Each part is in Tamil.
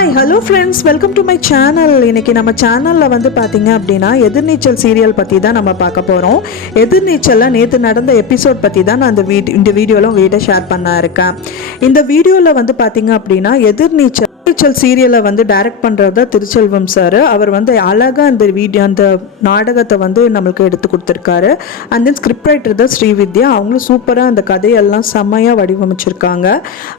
Hi hello friends, welcome to my channel. இன்றைக்கி நம்ம சேனலில் வந்து பார்த்திங்க அப்படின்னா எதிர்நீச்சல் சீரியல் பற்றி தான் நம்ம பார்க்க போகிறோம். எதிர்நீச்சலில் நேற்று நடந்த எபிசோட் பற்றி தான் நான் இந்த வீடியோவில் உங்கள்கிட்ட ஷேர் பண்ண இருக்கேன். இந்த வீடியோவில் வந்து பார்த்திங்க அப்படின்னா எதிர்நீச்சல் சீரியலை வந்து டைரக்ட் பண்ணுறது திருச்செல்வம் சார். அவர் வந்து அழகாக அந்த நாடகத்தை வந்து நம்மளுக்கு எடுத்து கொடுத்துருக்காரு. அண்ட் தென் ஸ்கிரிப்ட் ரைட்டர் தான் ஸ்ரீவித்யா. அவங்களும் சூப்பராக அந்த கதையெல்லாம் செம்மையாக வடிவமைச்சிருக்காங்க.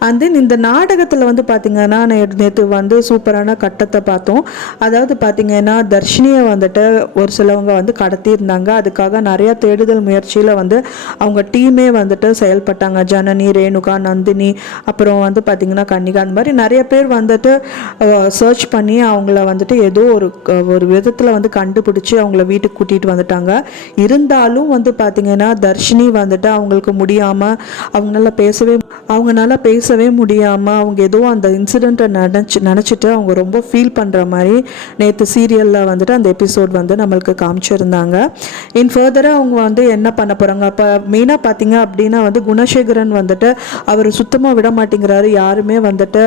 அண்ட் தென் இந்த நாடகத்தில் வந்து பார்த்திங்கன்னா நேற்று வந்து சூப்பரான கட்டத்தை பார்த்தோம். அதாவது பார்த்திங்கன்னா தர்ஷினியை வந்துட்டு ஒரு சிலவங்க வந்து கடத்தியிருந்தாங்க. அதுக்காக நிறையா தேடுதல் முயற்சியில் வந்து அவங்க டீமே வந்துட்டு செயல்பட்டாங்க. ஜனனி, ரேணுகா, நந்தினி, அப்புறம் வந்து பார்த்திங்கன்னா கன்னிகா, அந்த மாதிரி நிறைய பேர் வந்துட்டு சர்ச் பண்ணி அவங்கள வந்துட்டு ஏதோ ஒரு விதத்தில் வந்து கண்டுபிடிச்சி அவங்கள வீட்டுக்கு கூட்டிகிட்டு வந்துட்டாங்க. இருந்தாலும் வந்து பார்த்திங்கன்னா தர்ஷினி வந்துட்டு அவங்களுக்கு முடியாமல் அவங்களால பேசவே முடியாமல் அவங்க ஏதோ அந்த இன்சிடெண்ட்டை நினச்சிட்டு அவங்க ரொம்ப ஃபீல் பண்ணுற மாதிரி நேற்று சீரியலில் வந்துட்டு அந்த எபிசோட் வந்து நம்மளுக்கு காமிச்சிருந்தாங்க. ஃபர்தராக அவங்க வந்து என்ன பண்ண போகிறாங்க, அப்போ மெயினாக பார்த்தீங்க அப்படின்னா வந்து குணசேகரன் வந்துட்டு அவர் சுத்தமாக விட மாட்டேங்கிறாரு. யாருமே வந்துட்டு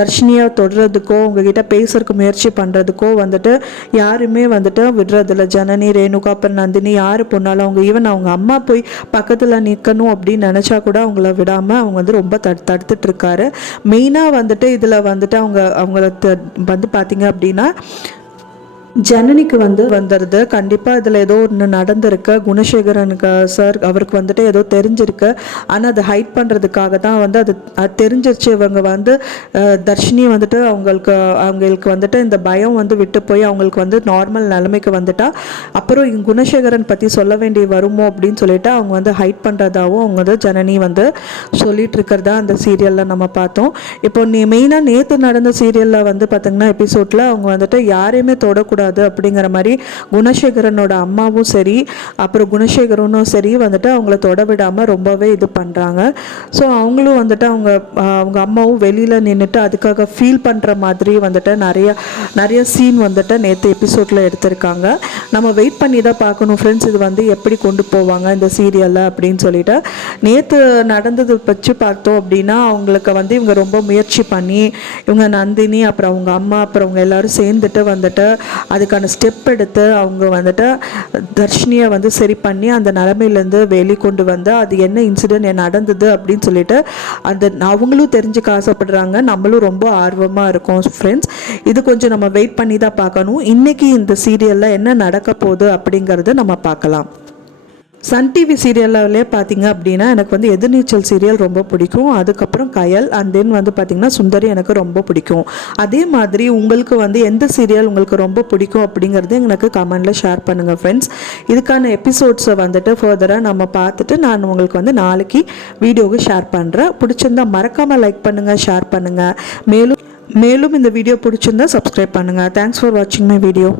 தர்ஷினியை தொடுறதுக்கோ உங்ககிட்ட பேசுறதுக்கு முயற்சி பண்ணுறதுக்கோ வந்துட்டு யாருமே வந்துட்டு விடுறதில்ல. ஜனனி, ரேணுகா, அப்புறம் நந்தினி, யார் பொண்ணாலும் அவங்க ஈவன் அவங்க அம்மா போய் பக்கத்தில் நிற்கணும் அப்படின்னு நினச்சா கூட அவங்கள விடாமல் அவங்க வந்து ரொம்ப தடுத்துட்டு இருக்காரு. மெயினாக வந்துட்டு இதில் வந்துட்டு அவங்கள வந்து பார்த்தீங்க அப்படின்னா ஜனனிக்கு வந்து வந்துடுது. கண்டிப்பாக இதில் ஏதோ ஒன்று நடந்திருக்கு. குணசேகரனுக்கு சார் அவருக்கு வந்துட்டு ஏதோ தெரிஞ்சிருக்கு. ஆனால் அதை ஹைட் பண்ணுறதுக்காக தான் வந்து அது தெரிஞ்சிருச்சு. இவங்க வந்து தர்ஷினி வந்துட்டு அவங்களுக்கு வந்துட்டு இந்த பயம் வந்து விட்டு போய் அவங்களுக்கு வந்து நார்மல் நிலைமைக்கு வந்துட்டா அப்புறம் குணசேகரன் பற்றி சொல்ல வேண்டிய வருமோ அப்படின்னு சொல்லிட்டு அவங்க வந்து ஹைட் பண்ணுறதாகவும் அவங்க வந்து ஜனனி வந்து சொல்லிட்டு இருக்கிறதா அந்த சீரியலில் நம்ம பார்த்தோம். இப்போ மெயினாக நேற்று நடந்த சீரியலில் வந்து பார்த்திங்கன்னா எபிசோடில் அவங்க வந்துட்டு யாரையுமே தொடக்கூடாது அப்படிங்கிற மாதிரி குணசேகரனோட அம்மாவும் சரி அப்புறம் குணசேகரனும் சரி வந்துட்டு அவங்கள தொட விடாமல் ரொம்பவே இது பண்ணுறாங்க. ஸோ அவங்களும் வந்துட்டு அவங்க அம்மாவும் வெளியில் நின்றுட்டு அதுக்காக ஃபீல் பண்ணுற மாதிரி வந்துட்டு நிறைய சீன் வந்துட்டு நேற்று எபிசோடில் எடுத்திருக்காங்க. நம்ம வெயிட் பண்ணி தான் பார்க்கணும் ஃப்ரெண்ட்ஸ், இது வந்து எப்படி கொண்டு போவாங்க இந்த சீரியலில் அப்படின்னு சொல்லிட்டு. நேற்று நடந்தது வச்சு பார்த்தோம் அப்படின்னா அவங்களுக்கு வந்து இவங்க ரொம்ப முயற்சி பண்ணி இவங்க நந்தினி அப்புறம் அவங்க அம்மா அப்புறம் அவங்க எல்லோரும் சேர்ந்துட்டு வந்துட்டு அதுக்கான ஸ்டெப் எடுத்து அவங்க வந்துட்டு தர்ஷினியை வந்து சரி பண்ணி அந்த நிலைமையிலேருந்து வெளிக்கொண்டு வந்து அது என்ன இன்சிடென்ட் நடந்தது அப்படின்னு சொல்லிட்டு அவங்களும் தெரிஞ்சுக்க ஆசைப்படுறாங்க. நம்மளும் ரொம்ப ஆர்வமாக இருக்கோம் ஃப்ரெண்ட்ஸ். இது கொஞ்சம் நம்ம வெயிட் பண்ணி தான் பார்க்கணும். இன்றைக்கி இந்த சீரியலில் என்ன நடக்க போகுது அப்படிங்கிறத நம்ம பார்க்கலாம். சன் டிவி சீரியல்லே பார்த்தீங்க அப்படின்னா எனக்கு வந்து எதிர்நீச்சல் சீரியல் ரொம்ப பிடிக்கும். அதுக்கப்புறம் கயல் அண்ட் தென் வந்து பார்த்திங்கன்னா சுந்தரி எனக்கு ரொம்ப பிடிக்கும். அதே மாதிரி உங்களுக்கு வந்து எந்த சீரியல் உங்களுக்கு ரொம்ப பிடிக்கும் அப்படிங்கிறது எனக்கு கமெண்டில் ஷேர் பண்ணுங்கள் ஃப்ரெண்ட்ஸ். இதுக்கான எபிசோட்ஸை வந்துட்டு ஃபர்தராக நம்ம பார்த்துட்டு நான் உங்களுக்கு வந்து நாளைக்கு வீடியோவுக்கு ஷேர் பண்ணுறேன். பிடிச்சிருந்தால் மறக்காமல் லைக் பண்ணுங்கள், ஷேர் பண்ணுங்கள். மேலும் இந்த வீடியோ பிடிச்சிருந்தா சப்ஸ்கிரைப் பண்ணுங்கள். தேங்க்ஸ் ஃபார் வாட்சிங் மை வீடியோ.